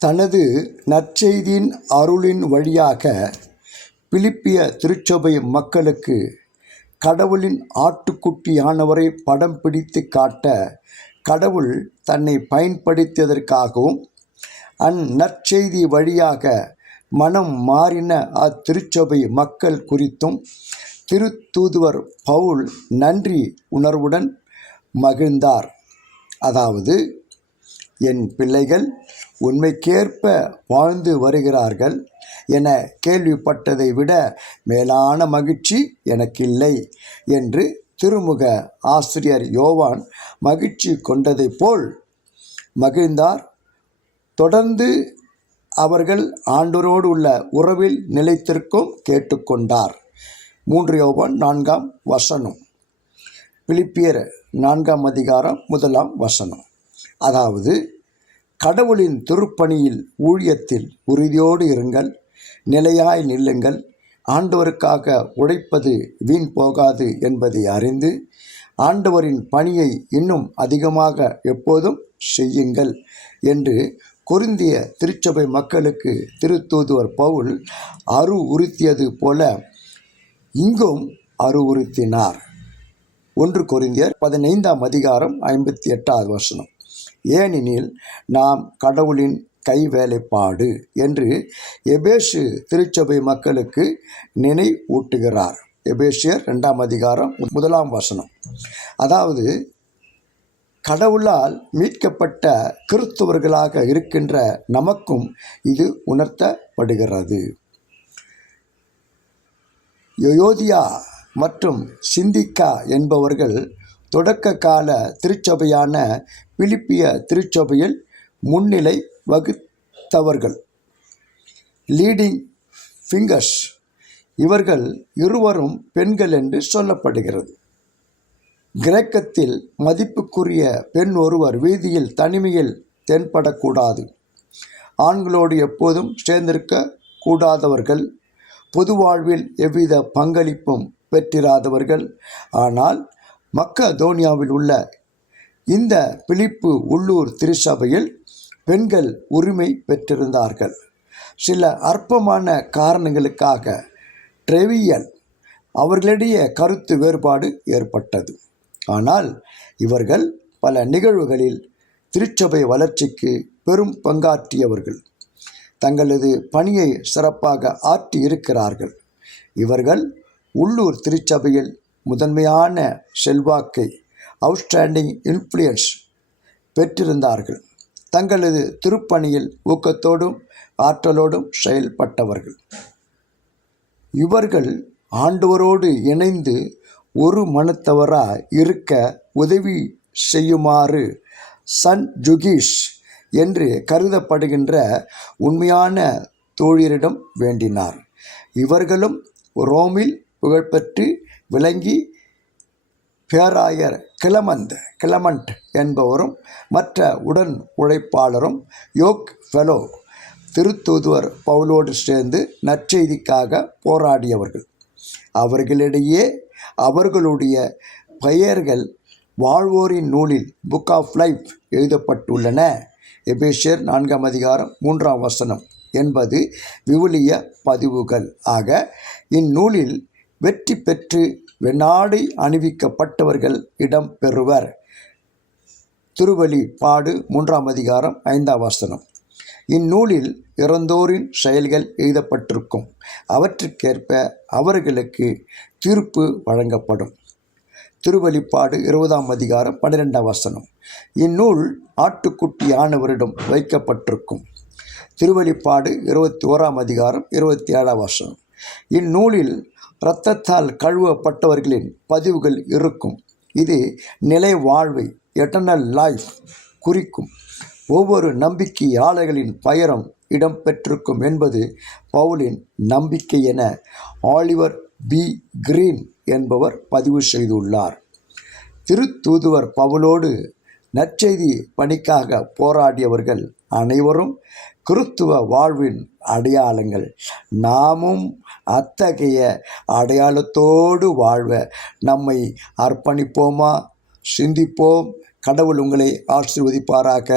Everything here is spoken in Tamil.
தனது நற்செய்தியின் அருளின் வழியாக பிலிப்பிய திருச்சபை மக்களுக்கு கடவுளின் ஆட்டுக்குட்டியானவரை படம் பிடித்து காட்ட கடவுள் தன்னை பயன்படுத்தியதற்காகவும் அந்நற்செய்தி வழியாக மனம் மாறின அத்திருச்சபை மக்கள் குறித்தும் திருத்தூதுவர் பவுல் நன்றி உணர்வுடன் மகிழ்ந்தார். அதாவது, என் பிள்ளைகள் உண்மைக்கேற்ப வாழ்ந்து வருகிறார்கள் என கேள்விப்பட்டதை விட மேலான மகிழ்ச்சி எனக்கில்லை என்று திருமுக ஆசிரியர் யோவான் மகிழ்ச்சி கொண்டதை போல் மகிழ்ந்தார். தொடர்ந்து அவர்கள் ஆண்டவரோடு உள்ள உறவில் நிலைத்திருக்கும் கேட்டுக்கொண்டார். 3 யோவான் 4ஆம் வசனம், பிலிப்பியர் 4ஆம் அதிகாரம் 1ஆம் வசனம். அதாவது, கடவுளின் திருப்பணியில் ஊழியத்தில் உறுதியோடு இருங்கள், நிலையாய் நில்லுங்கள், ஆண்டவருக்காக உழைப்பது வீண் போகாது என்பதை அறிந்து ஆண்டவரின் பணியை இன்னும் அதிகமாக எப்போதும் செய்யுங்கள் என்று கொரிந்திய திருச்சபை மக்களுக்கு திருத்தூதுவர் பவுல் அறிவுறுத்தியது போல இங்கும் அறிவுறுத்தினார். 1 கொரிந்தியர் 15ஆம் அதிகாரம் 58வது வசனம். ஏனெனில் நாம் கடவுளின் கைவேலைப்பாடு என்று எபேசு திருச்சபை மக்களுக்கு நினைவூட்டுகிறார். எபேசியர் 2ஆம் அதிகாரம் 1ஆம் வசனம். அதாவது, கடவுளால் மீட்கப்பட்ட கிறிஸ்தவர்களாக இருக்கின்ற நமக்கும் இது உணர்த்தப்படுகிறது. யோதியா மற்றும் சிந்திக்கா என்பவர்கள் தொடக்க கால திருச்சபையான பிலிப்பிய திருச்சபையில் முன்னிலை வகித்தவர்கள், லீடிங் ஃபிங்கர்ஸ். இவர்கள் இருவரும் பெண்கள் என்று சொல்லப்படுகிறது. கிரேக்கத்தில் மதிப்புக்குரிய பெண் ஒருவர் வீதியில் தனிமையில் தென்படக்கூடாது, ஆண்களோடு எப்போதும் சேர்ந்திருக்க கூடாதவர்கள், பொது வாழ்வில் எவ்வித பங்களிப்பும் பெற்றிராதவர்கள். ஆனால் மக்கதோனியாவில் உள்ள இந்த பிலிப்பு உள்ளூர் திருச்சபையில் பெண்கள் உரிமை பெற்றிருந்தார்கள். சில அற்பமான காரணங்களுக்காக ட்ரெவியல் அவர்களிடையே கருத்து வேறுபாடு ஏற்பட்டது. ஆனால் இவர்கள் பல நிகழ்வுகளில் திருச்சபை வளர்ச்சிக்கு பெரும் பங்காற்றியவர்கள். தங்களது பணியை சிறப்பாக ஆற்றி இருக்கிறார்கள். இவர்கள் உள்ளூர் திருச்சபையில் முதன்மையான செல்வாக்கை, அவுட்ஸ்டாண்டிங் இன்ஃப்ளூயன்ஸ் பெற்றிருந்தார்கள். தங்களது திருப்பணியில் ஊக்கத்தோடும் ஆற்றலோடும் செயல்பட்டவர்கள். இவர்கள் ஆண்டவரோடு இணைந்து ஒரு மனத்தவராய் இருக்க உதவி செய்யுமாறு சன்ஜுகிஷ் என்று கருதப்படுகின்ற உண்மையான தோழியரிடம் வேண்டினார். இவர்களும் ரோமில் புகழ்பெற்று விளங்கி பேராயர் கிளமண்ட் என்பவரும் மற்ற உடன் உழைப்பாளரும் யோக் ஃபெலோ திருத்தூதுவர் பவுலோடு சேர்ந்து நற்செய்திக்காக போராடியவர்கள். அவர்களிடையே அவர்களுடைய பெயர்கள் வாழ்வோரின் நூலில் புக் ஆஃப் லைஃப் எழுதப்பட்டுள்ளன. எபேசியர் 4ஆம் அதிகாரம் 3ஆம் வசனம் என்பது விவிலிய பதிவுகள் ஆக இந்நூலில் வெற்றி பெற்று வெண்ணாடை அணிவிக்கப்பட்டவர்கள் இடம் பெறுவர். திருவெளிப்பாடு 3ஆம் அதிகாரம் 5ஆம் வசனம். இந்நூலில் இறந்தோரின் செயல்கள் எழுதப்பட்டிருக்கும். அவற்றுக்கேற்ப அவர்களுக்கு தீர்ப்பு வழங்கப்படும். திருவெளிப்பாடு 20ஆம் அதிகாரம் 12ஆம் வசனம். இந்நூல் ஆட்டுக்குட்டியானவரிடம் வைக்கப்பட்டிருக்கும். திருவெளிப்பாடு 21ஆம் அதிகாரம் 27ஆம் வசனம். இந்நூலில் இரத்தத்தால் கழுவப்பட்டவர்களின் பதிவுகள் இருக்கும். இது நிலை வாழ்வை, எட்டர்னல் லைஃப் குறிக்கும். ஒவ்வொரு நம்பிக்கையாளர்களின் பெயரும் இடம்பெற்றிருக்கும் என்பது பவுலின் நம்பிக்கை என ஆலிவர் பி. கிரீன் என்பவர் பதிவு செய்துள்ளார். திருத்தூதுவர் பவுலோடு நற்செய்தி பணிக்காக போராடியவர்கள் அனைவரும் கிறிஸ்துவ வாழ்வின் அடையாளங்கள். நாமும் அத்தகைய அடையாளத்தோடு வாழ்வ நம்மை அர்ப்பணிப்போமா? சிந்திப்போம். கடவுள் உங்களை ஆசீர்வதிப்பாராக.